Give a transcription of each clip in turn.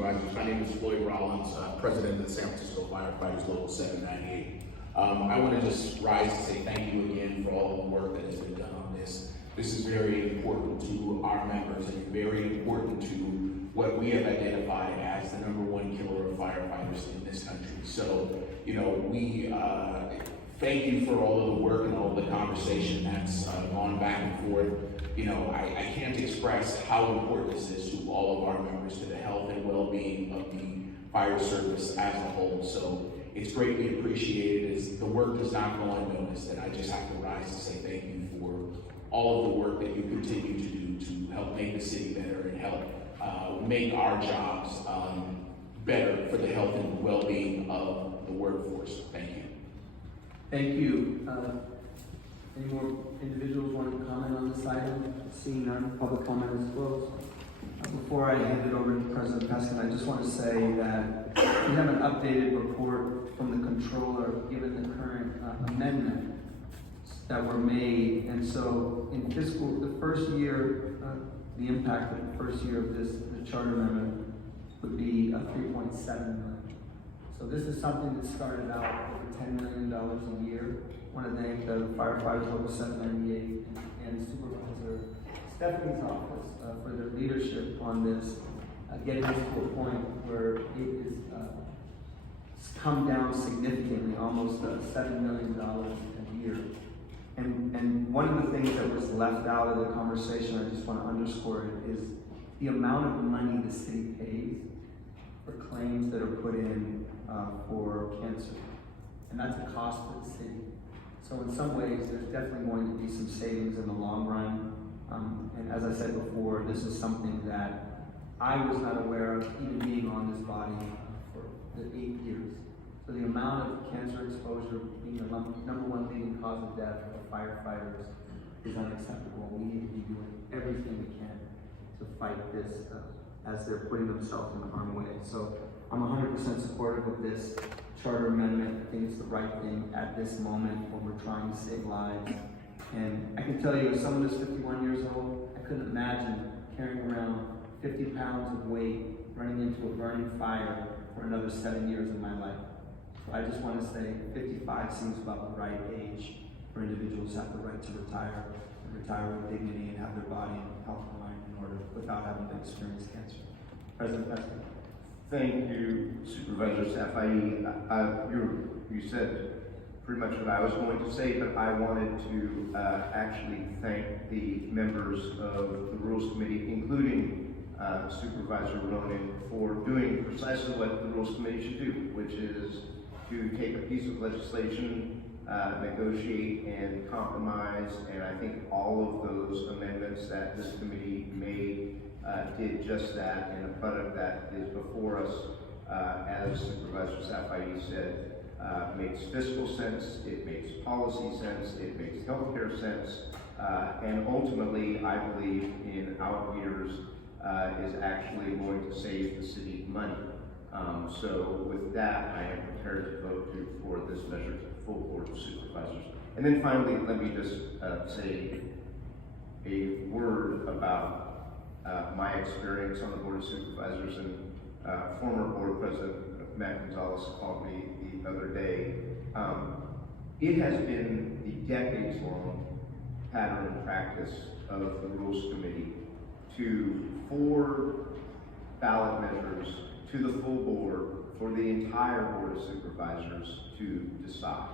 Supervisors. My name is Floyd Rollins, President of the San Francisco Firefighters Local 798. I want to just rise to say thank you again for all the work that has been done on this. This is very important to our members and very important to what we have identified as the #1 killer of firefighters in this country. So, we thank you for all of the work and all of the conversation that's gone back and forth. I can't express how important this is to all of our members, to the health and well-being of the fire service as a whole. So it's greatly appreciated. The work does not go unnoticed, and I just have to rise to say thank you for all of the work that you continue to do to help make the city better and help make our jobs better for the health and well-being of the workforce. Thank you. Thank you. Any more individuals want to comment on this item? Seeing none, public comment is closed. Before I hand it over to President Peskin, I just want to say that we have an updated report from the controller given the current amendment that were made. And so in the first year, the impact of the first year of the charter amendment would be $3.7 million. So this is something that started out over $10 million a year. I want to thank the Firefighters Local 798 and Supervisor Stephanie's office for their leadership on this, getting us to a point where it is come down significantly, almost $7 million a year. And one of the things that was left out of the conversation, I just want to underscore it, is the amount of money the city pays for claims that are put in for cancer. And that's a cost to the city. So in some ways, there's definitely going to be some savings in the long run. And as I said before, this is something that I was not aware of even being on this body for the 8 years. So the amount of cancer exposure being the #1 leading cause of death of firefighters is unacceptable. We need to be doing everything we can to fight this as they're putting themselves in harm's way. So I'm 100% supportive of this charter amendment. I think it's the right thing at this moment when we're trying to save lives. And I can tell you, as someone who's 51 years old, I couldn't imagine carrying around 50 pounds of weight running into a burning fire for another 7 years of my life. So I just want to say 55 seems about the right age for individuals who have the right to retire and retire with dignity and have their body and health and mind in order without having to experience cancer. President Peskin. Thank you, Supervisor Safai. You said pretty much what I was going to say, but I wanted to actually thank the members of the Rules Committee, including Supervisor Ronan, for doing precisely what the Rules Committee should do, which is to take a piece of legislation, negotiate and compromise, and I think all of those amendments that this committee made did just that, and the product that is before us, as Supervisor Safai said, makes fiscal sense, it makes policy sense, it makes healthcare sense, and ultimately, I believe in our ears, is actually going to save the city money. So with that, I am prepared to vote for this measure to the full Board of Supervisors. And then finally, let me just say a word about my experience on the Board of Supervisors. And former Board President Matt Gonzalez called me the other day. It has been the decades-long pattern and practice of the Rules Committee to forward ballot measures to the full board for the entire Board of Supervisors to decide.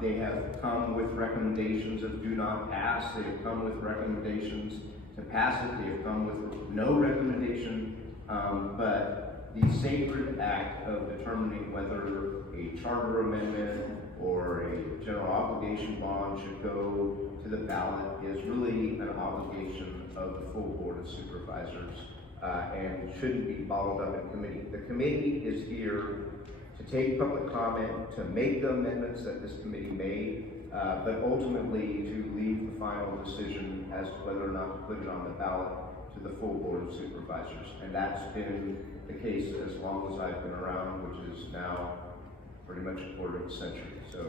They have come with recommendations of do not pass. They have come with recommendations to pass it. They have come with no recommendation. But the sacred act of determining whether a charter amendment or a general obligation bond should go to the ballot is really an obligation of the full Board of Supervisors and shouldn't be followed up in committee. The committee is here to take public comment, to make the amendments that this committee made, but ultimately to leave the final decision as to whether or not to put it on the ballot to the full Board of Supervisors. And that's been the case as long as I've been around, which is now pretty much a quarter of a century. So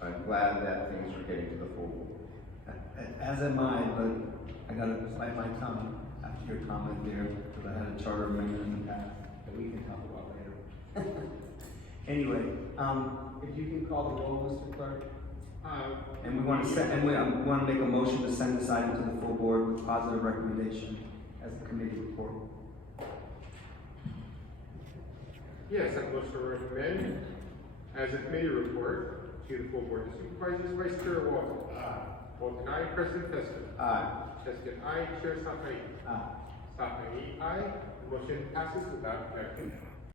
I'm glad that things are getting to the full board. As am I, but I gotta bite my tongue. your comment there, because I had a charter amendment in the past that we can talk about later. Anyway, if you can call the roll, Mr. Clerk. And we want to want to make a motion to send this item to the full board with positive recommendation as a committee report. Yes, I motion to recommend as a committee report to the full board of supervisors, Vice Chair Walton. Walton, aye. President Fesco. Aye. Fesco, aye. Chair Safai. Aye. Safai, aye. The motion passes without objection.